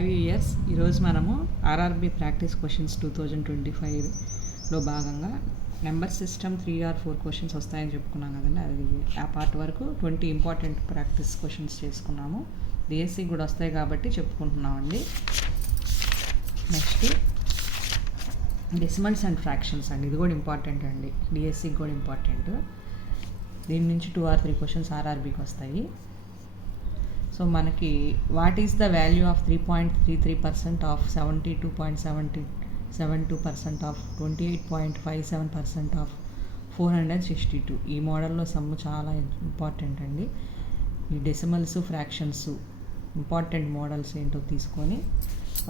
IVS ఈరోజు మనము RRB practice questions 2025లో భాగంగా నెంబర్ సిస్టమ్ 3 or 4 క్వశ్చన్స్ వస్తాయని చెప్పుకున్నాం కదండి. అది ఆ పార్ట్ వరకు 20 ఇంపార్టెంట్ ప్రాక్టీస్ క్వశ్చన్స్ చేసుకున్నాము. డిఎస్సి కూడా వస్తాయి కాబట్టి చెప్పుకుంటున్నామండి. నెక్స్ట్ డెసిమల్స్ అండ్ ఫ్రాక్షన్స్ అండి, ఇది కూడా ఇంపార్టెంట్ అండి, డిఎస్సికి కూడా ఇంపార్టెంట్. దీని నుంచి 2 or 3 క్వశ్చన్స్ ఆర్ఆర్బికి వస్తాయి. సో మనకి what is the value of 3.33% of 72.72% of 28.57% of 462. ఈ మోడల్లో సమ్ము చాలా ఇంపార్టెంట్ అండి. ఈ డెసిమల్స్ ఫ్రాక్షన్స్ ఇంపార్టెంట్ మోడల్స్ ఏంటో తీసుకొని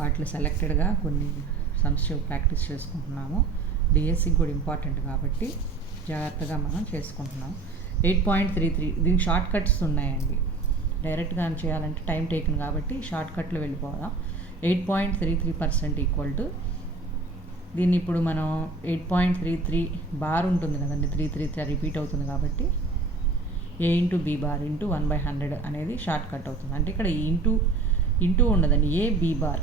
వాటిలో సెలెక్టెడ్గా కొన్ని సమ్స్ ప్రాక్టీస్ చేసుకుంటున్నాము. డిఎస్సికి కూడా ఇంపార్టెంట్ కాబట్టి జాగ్రత్తగా మనం చేసుకుంటున్నాం. 8.33 దీనికి షార్ట్ కట్స్ ఉన్నాయండి. డైరెక్ట్గా చేయాలంటే టైం టేకన్ కాబట్టి షార్ట్ కట్లో వెళ్ళిపోదాం. 8.33% ఈక్వల్ టు దీన్ని ఇప్పుడు మనం 8.33 బార్ ఉంటుంది కదండి, 333 రిపీట్ అవుతుంది కాబట్టి A into B bar into 1/100 అనేది షార్ట్ కట్ అవుతుంది. అంటే ఇక్కడ ఇంటూ ఉండదండి, A B బార్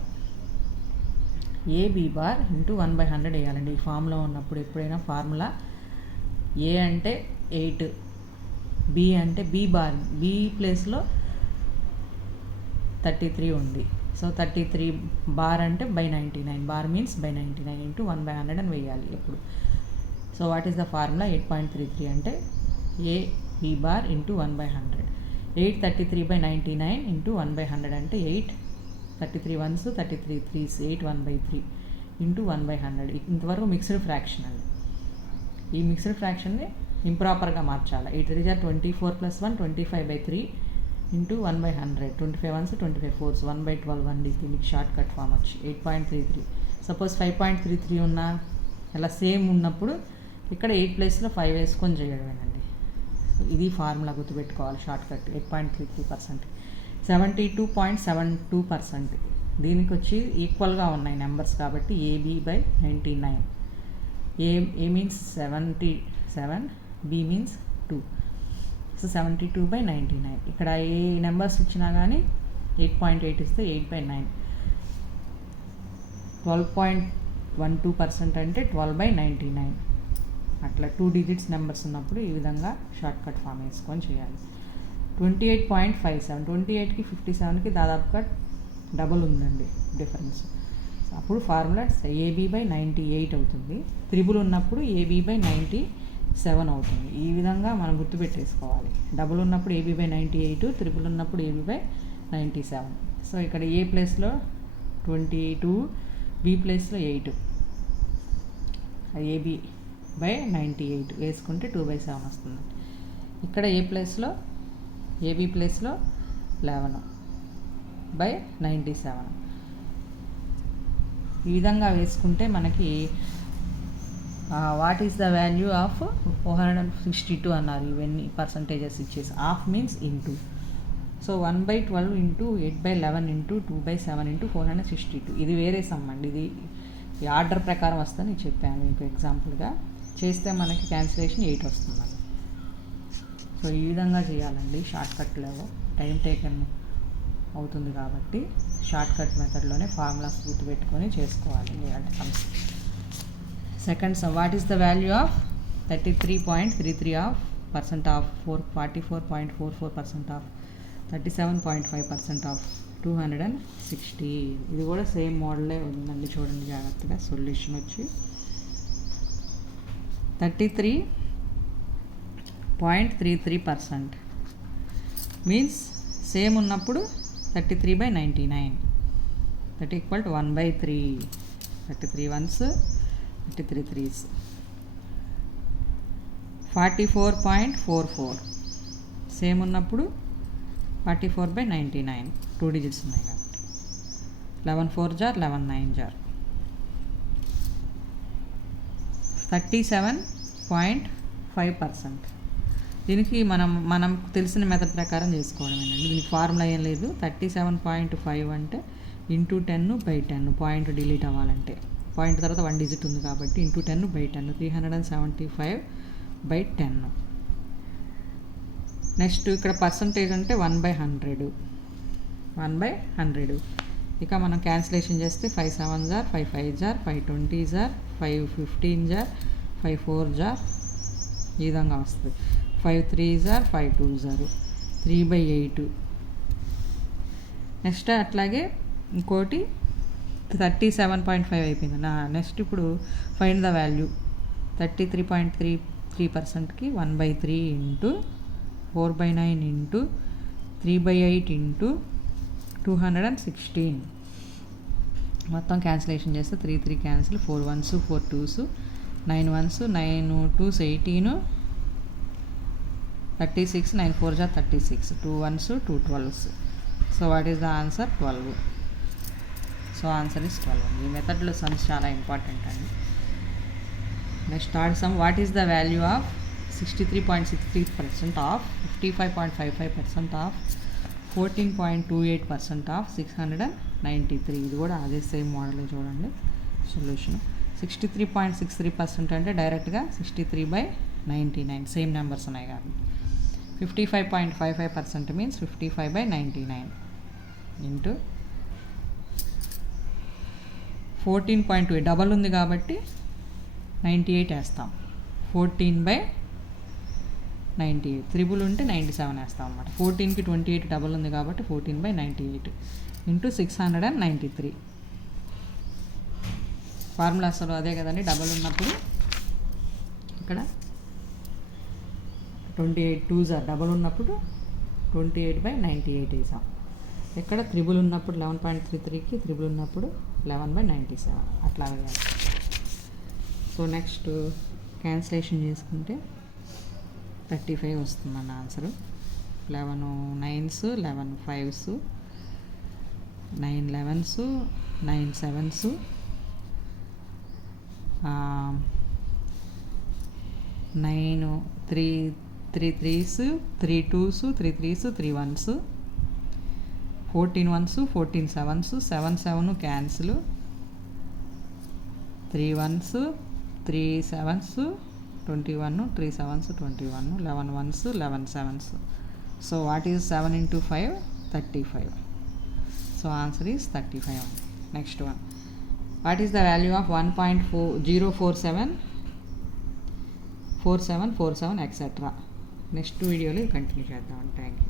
ఇంటూ 1/100 వేయాలండి. ఈ ఫార్ములా ఉన్నప్పుడు ఎప్పుడైనా ఫార్ములా A అంటే 8, B అంటే B బార్, B ప్లేస్లో 33 ఉంది. సో 33 బార్ అంటే by 99, bar means by 99 into 1/100 అని వేయాలి ఎప్పుడు. So what is the formula? 8.33 అంటే A B bar into 1/100. 833/99 into 1/100 అంటే 8 33 1s 33 3s 8 1/3 ఇంటూ 1/100. ఇంతవరకు మిక్స్డ్ ఫ్రాక్షన్ అండి. ఈ మిక్స్డ్ ఫ్రాక్షన్ని ఇంప్రాపర్గా మార్చాలి. 8 3 24 + 1 25/3 ఇంటూ 1/100. 25 1s 25 4s 1/12 అండి. దీనికి షార్ట్ కట్ ఫామ్ వచ్చి 8.33. సపోజ్ 5.33 ఉన్నా అలా సేమ్ ఉన్నప్పుడు ఇక్కడ 8 ప్లేస్లో 5 వేసుకొని చేయడమేనండి. ఇది ఫార్ములా గుర్తుపెట్టుకోవాలి. Short cut 8.33%. 72.72%. దీనికి వచ్చి ఈక్వల్గా ఉన్నాయి నెంబర్స్ కాబట్టి AB/99. A means 77, B means 2. So 72/99. ఇక్కడ ఏ నెంబర్స్ ఇచ్చినా కానీ 8.8 ఇస్తే 8/9. 12.12% అంటే 12/99. అట్లా 2 digits నెంబర్స్ ఉన్నప్పుడు ఈ విధంగా షార్ట్ కట్ ఫామ్ వేసుకొని చేయాలి. 28.57 28కి 57కి దాదాపుగా డబుల్ ఉందండి డిఫరెన్స్. అప్పుడు ఫార్ములా AB/98 అవుతుంది. త్రిబుల్ ఉన్నప్పుడు AB/97 అవుతుంది. ఈ విధంగా మనం గుర్తుపెట్టేసుకోవాలి. డబుల్ ఉన్నప్పుడు AB/98, త్రిబుల్ ఉన్నప్పుడు AB/97. సో ఇక్కడ A ప్లేస్లో 22, B ప్లేస్లో 8, AB/98 వేసుకుంటే 2/7 వస్తుంది. ఇక్కడ AB ప్లేస్లో 11/97. ఈ విధంగా వేసుకుంటే మనకి what is the value of 462 అన్నారు. ఇవన్నీ పర్సంటేజెస్ ఇచ్చేసి of means into. So 1/12 into 8/11 into 2/7 into 462. ఇది వేరే సమ్ అండి. ఇది ఈ ఆర్డర్ ప్రకారం వస్తుందని చెప్పాను మీకు ఎగ్జాంపుల్గా. చేస్తే మనకి క్యాన్సిలేషన్ 8 వస్తుందండి. సో ఈ విధంగా చేయాలండి. షార్ట్ కట్లో టైం టేకన్ అవుతుంది కాబట్టి షార్ట్ కట్ మెథడ్లోనే ఫార్ములాస్ గుర్తుపెట్టుకొని చేసుకోవాలి ఇలాంటి sums. Second some, what is the value of 33.33% of 44.44% of 37.5% of 260. ఇది కూడా సేమ్ మోడలే ఉందండి, చూడండి జాగ్రత్తగా. సొల్యూషన్ వచ్చి 33.33% మీన్స్ సేమ్ ఉన్నప్పుడు 33/99. That equal to 1/3. 33 1s 33 3s. 44.44 same ఉన్నప్పుడు 44/99. 2 digits ఉన్నాయి కాబట్టి 11 4 జార్ 11 9 జార్. 37.5%. దీనికి మనం తెలిసిన మెథడ్ ప్రకారం చేసుకోవడమేనండి. దీనికి ఫార్ములా ఏం లేదు. 37.5 అంటే ఇంటూ 10/10. పాయింట్ డిలీట్ అవ్వాలంటే పాయింట్ తర్వాత 1 digit ఉంది కాబట్టి ఇంటూ 10/10 375/10. నెక్స్ట్ ఇక్కడ పర్సంటేజ్ అంటే 1/100. ఇక మనం క్యాన్సిలేషన్ చేస్తే 5 7 జార్ 5 5 జార్ 5 20 జార్ 5 15 జార్ 5 4 జార్ ఈ విధంగా వస్తుంది. 5 3 జార్ 5 2 జారు 3/8. నెక్స్ట్ అట్లాగే ఇంకోటి 37.5 అయిపోయింది. నెక్స్ట్ ఇప్పుడు ఫైండ్ ద వాల్యూ 33.33%కి 1/3 ఇంటూ 4/9 ఇంటూ 3/8 ఇంటూ 216. మొత్తం క్యాన్సిలేషన్ చేస్తే 3 3 cancel, 4 1s 4 2s 9 1s 9 2s 18 36 9 4s 36 2 1s 2 12s. So what is the answer? 12. So answer is 12. ఈ మెథడ్లో సమ్స్ చాలా ఇంపార్టెంట్ అండి. Next third sum, what is the value of 63.63% of 55.55% of 14.28% of 693. ఇది కూడా అదే same model చూడండి. Solution 63.63% అంటే డైరెక్ట్గా 63/99 సేమ్ నెంబర్స్ ఉన్నాయి కాబట్టి 55.55% మీన్స్ 55/99 ఇంటూ 14.2 డబల్ ఉంది కాబట్టి 98 వేస్తాం. 14/98 త్రిబుల్ ఉంటే 97 వేస్తాం అన్నమాట. 14కి 28 డబల్ ఉంది కాబట్టి 14/98 ఇంటూ 693. ఫార్ములా అసలు అదే కదండి. డబల్ ఉన్నప్పుడు ఇక్కడ 28 2s డబల్ ఉన్నప్పుడు 28/98 వేసాం. ఇక్కడ త్రిబుల్ ఉన్నప్పుడు 11.33కి త్రిబుల్ ఉన్నప్పుడు 11/97 అట్లా వేయాలి. సో నెక్స్ట్ క్యాన్సిలేషన్ చేసుకుంటే 35 వస్తుందన్న answer. 11 9s 11 5s 9 11s 9 7s 9 3 3s 3 2s 3 3s 3 1s 14 1s 14 7s 7 7 cancel 3 1s 3 7s 21 3 7s 21 11 1s 11 7s. So what is 7 into 5 35. So answer is 35. Next one, what is the value of 1.047 47 47 etcetera. Next వీడియోలో continue చేద్దాం. Thank you.